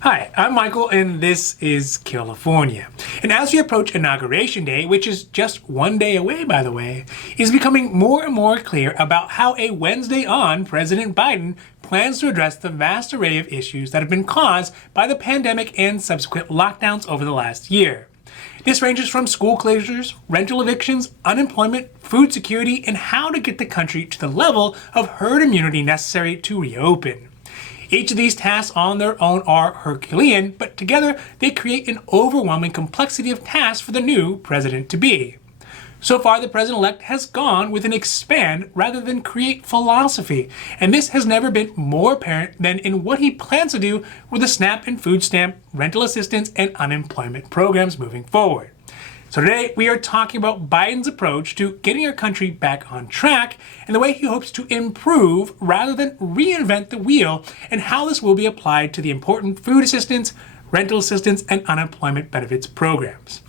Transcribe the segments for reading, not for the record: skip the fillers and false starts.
Hi, I'm Michael and this is Carelifornia. And as we approach Inauguration Day, which is just one day away by the way, it is becoming more and more clear about how a Wednesday on President Biden plans to address the vast array of issues that have been caused by the pandemic and subsequent lockdowns over the last year. This ranges from school closures, rental evictions, unemployment, food security, and how to get the country to the level of herd immunity necessary to reopen. Each of these tasks on their own are Herculean, but together they create an overwhelming complexity of tasks for the new president-to-be. So far, the president-elect has gone with an expand rather than create philosophy, and this has never been more apparent than in what he plans to do with the SNAP and food stamp, rental assistance, and unemployment programs moving forward. So today we are talking about Biden's approach to getting our country back on track and the way he hopes to improve rather than reinvent the wheel, and how this will be applied to the important food assistance, rental assistance, and unemployment benefits programs.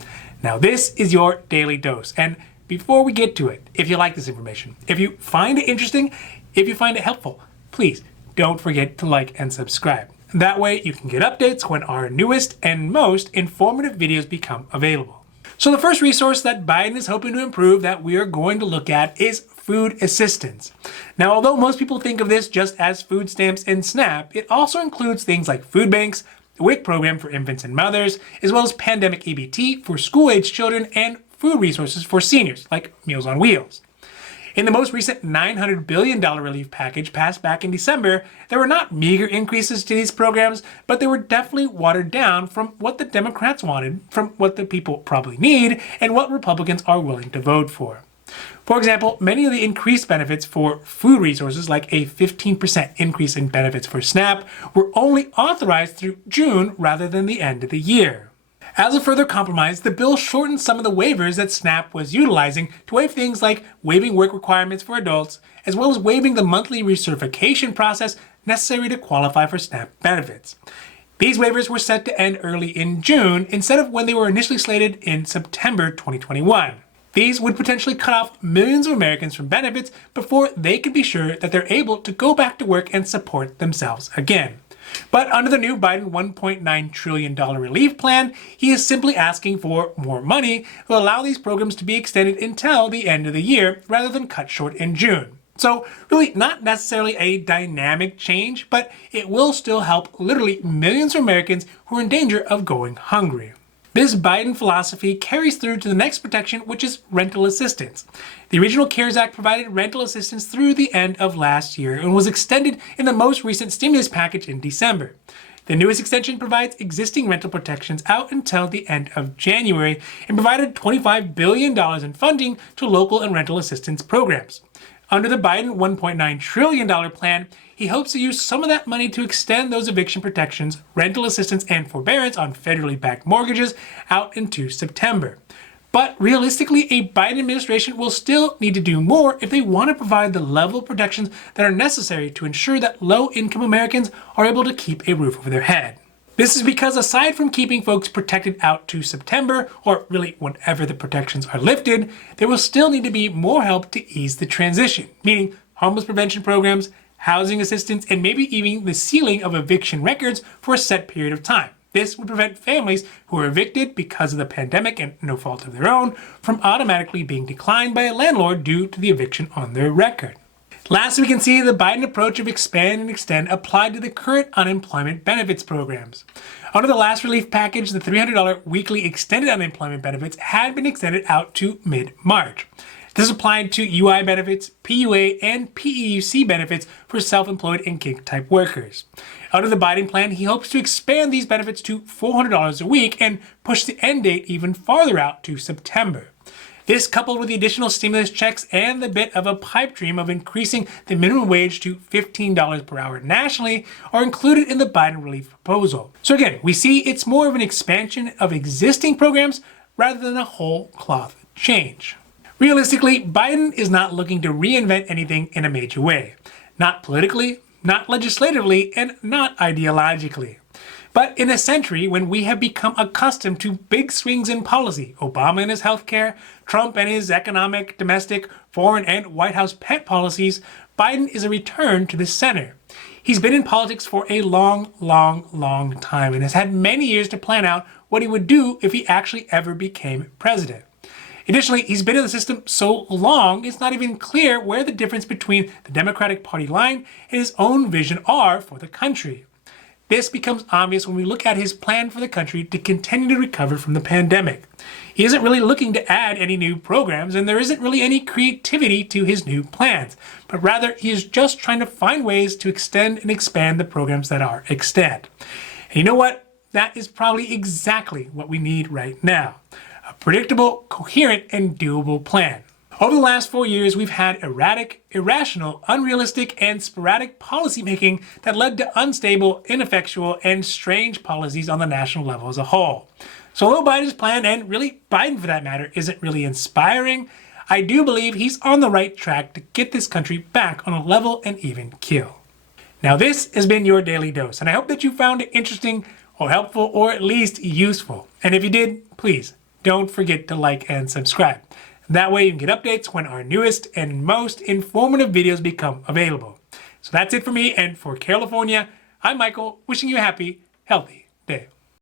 Now this is your daily dose, and before we get to it, if you like this information, if you find it interesting, if you find it helpful, please don't forget to like and subscribe. That way you can get updates when our newest and most informative videos become available. So the first resource that Biden is hoping to improve that we are going to look at is food assistance. Now, although most people think of this just as food stamps and SNAP, it also includes things like food banks, the WIC program for infants and mothers, as well as pandemic EBT for school-aged children and food resources for seniors, like Meals on Wheels. In the most recent $900 billion relief package passed back in December, there were not meager increases to these programs, but they were definitely watered down from what the Democrats wanted, from what the people probably need, and what Republicans are willing to vote for. For example, many of the increased benefits for food resources, like a 15% increase in benefits for SNAP, were only authorized through June rather than the end of the year. As a further compromise, the bill shortened some of the waivers that SNAP was utilizing to waive things like waiving work requirements for adults, as well as waiving the monthly recertification process necessary to qualify for SNAP benefits. These waivers were set to end early in June instead of when they were initially slated in September 2021. These would potentially cut off millions of Americans from benefits before they could be sure that they're able to go back to work and support themselves again. But under the new Biden $1.9 trillion relief plan, he is simply asking for more money to allow these programs to be extended until the end of the year rather than cut short in June. So really not necessarily a dynamic change, but it will still help literally millions of Americans who are in danger of going hungry. This Biden philosophy carries through to the next protection, which is rental assistance. The original CARES Act provided rental assistance through the end of last year and was extended in the most recent stimulus package in December. The newest extension provides existing rental protections out until the end of January and provided $25 billion in funding to local and rental assistance programs. Under the Biden $1.9 trillion plan, he hopes to use some of that money to extend those eviction protections, rental assistance, and forbearance on federally backed mortgages out into September. But realistically, a Biden administration will still need to do more if they want to provide the level of protections that are necessary to ensure that low-income Americans are able to keep a roof over their head. This is because aside from keeping folks protected out to September, or really whenever the protections are lifted, there will still need to be more help to ease the transition, meaning homeless prevention programs, housing assistance, and maybe even the sealing of eviction records for a set period of time. This would prevent families who are evicted because of the pandemic and no fault of their own from automatically being declined by a landlord due to the eviction on their record. Last, we can see the Biden approach of expand and extend applied to the current unemployment benefits programs. Under the last relief package, the $300 weekly extended unemployment benefits had been extended out to mid-March. This applied to UI benefits, PUA, and PEUC benefits for self-employed and gig-type workers. Under the Biden plan, he hopes to expand these benefits to $400 a week and push the end date even farther out to September. This, coupled with the additional stimulus checks and the bit of a pipe dream of increasing the minimum wage to $15 per hour nationally, are included in the Biden relief proposal. So again, we see it's more of an expansion of existing programs rather than a whole cloth change. Realistically, Biden is not looking to reinvent anything in a major way. Not politically, not legislatively, and not ideologically. But in a century when we have become accustomed to big swings in policy, Obama and his healthcare, Trump and his economic, domestic, foreign, and White House pet policies, Biden is a return to the center. He He's been in politics for a long time and has had many years to plan out what he would do if he actually ever became president. Additionally, he's been in the system so long, it's not even clear where the difference between the Democratic Party line and his own vision are for the country. This becomes obvious when we look at his plan for the country to continue to recover from the pandemic. He isn't really looking to add any new programs, and there isn't really any creativity to his new plans, but rather he is just trying to find ways to extend and expand the programs that are extant. And you know what? That is probably exactly what we need right now. A predictable, coherent, and doable plan. Over the last 4 years, we've had erratic, irrational, unrealistic, and sporadic policymaking that led to unstable, ineffectual, and strange policies on the national level as a whole. So although Biden's plan, and really Biden for that matter, isn't really inspiring, I do believe he's on the right track to get this country back on a level and even keel. Now this has been your Daily Dose, and I hope that you found it interesting or helpful or at least useful. And if you did, please don't forget to like and subscribe. That way you can get updates when our newest and most informative videos become available. So that's it for me, and for Carelifornia, I'm Michael, wishing you a happy, healthy day.